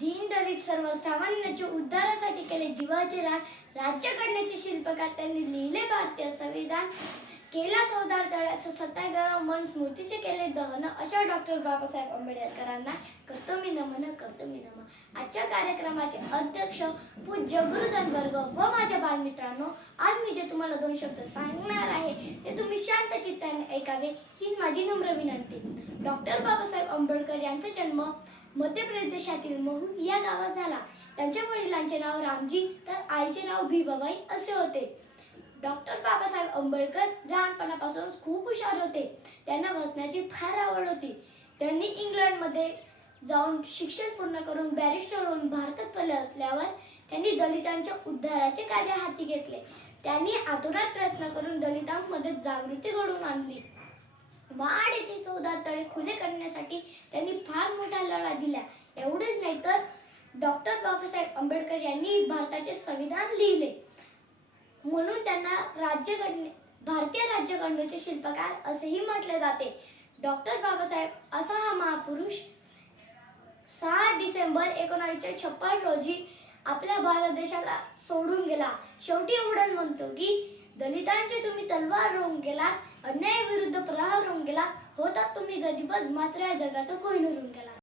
दीन दलित सर्वसामान्यांच्या उद्धारासाठी केले जीवाचे रान, राज्य करण्याचे शिल्पकार त्यांनी लिहिले भारतीय संविधान, केला चौदार तळ्याचं सत्याग्रह, मन स्मृतीचे केले दहन, अशा डॉक्टर बाबासाहेब आंबेडकरांना करतो मी नमन, करतो मी नमन. आजच्या कार्यक्रमाचे अध्यक्ष पूज्य गुरुजन वर्ग व माझ्या बालमित्रांनो, आज मी जे तुम्हाला 2 शब्द सांगणार आहे ते तुम्ही शांत चित्ताने ऐकावे हीच माझी नम्र विनंती. डॉक्टर बाबासाहेब आंबेडकर यांचा जन्म मध्य प्रदेशातील महू या गावात झाला. त्यांच्या वडिलांचे नाव रामजी तर आईचे नाव भीमाबाई असे होते. डॉक्टर बाबासाहेब आंबेडकर लहानपणापासून खूप हुशार होते. त्यांना वाचण्याची फार आवड होती. त्यांनी इंग्लंडमध्ये जाऊन शिक्षण पूर्ण करून बॅरिस्टर होऊन भारतात परतल्यावर त्यांनी दलितांच्या उद्धाराचे कार्य हाती घेतले. त्यांनी आतुरात प्रयत्न करून दलितांमध्ये जागृती घडवून आणली. महाड येथे 14 तळे खुले करण्यासाठी त्यांनी फार मोठा लढा दिला. एवढेच नाही तर डॉक्टर बाबासाहेब आंबेडकर यांनी भारताचे संविधान लिहिले, म्हणून त्यांना भारतीय राज्यघटनेचे शिल्पकार असेही म्हटले जाते. डॉक्टर बाबासाहेब असा हा महापुरुष 6 डिसेंबर 1956 रोजी आपल्या भारत देशाला सोडून गेला. शेवटी एवढंच म्हणतो की दलितांचे तुम्ही तलवार रोवून गेलात, अन्यायाविरुद्ध प्रहार होऊन गेला, होतात तुम्ही गरीबच, मात्र या जगाचा कोहिनूर होऊन गेला.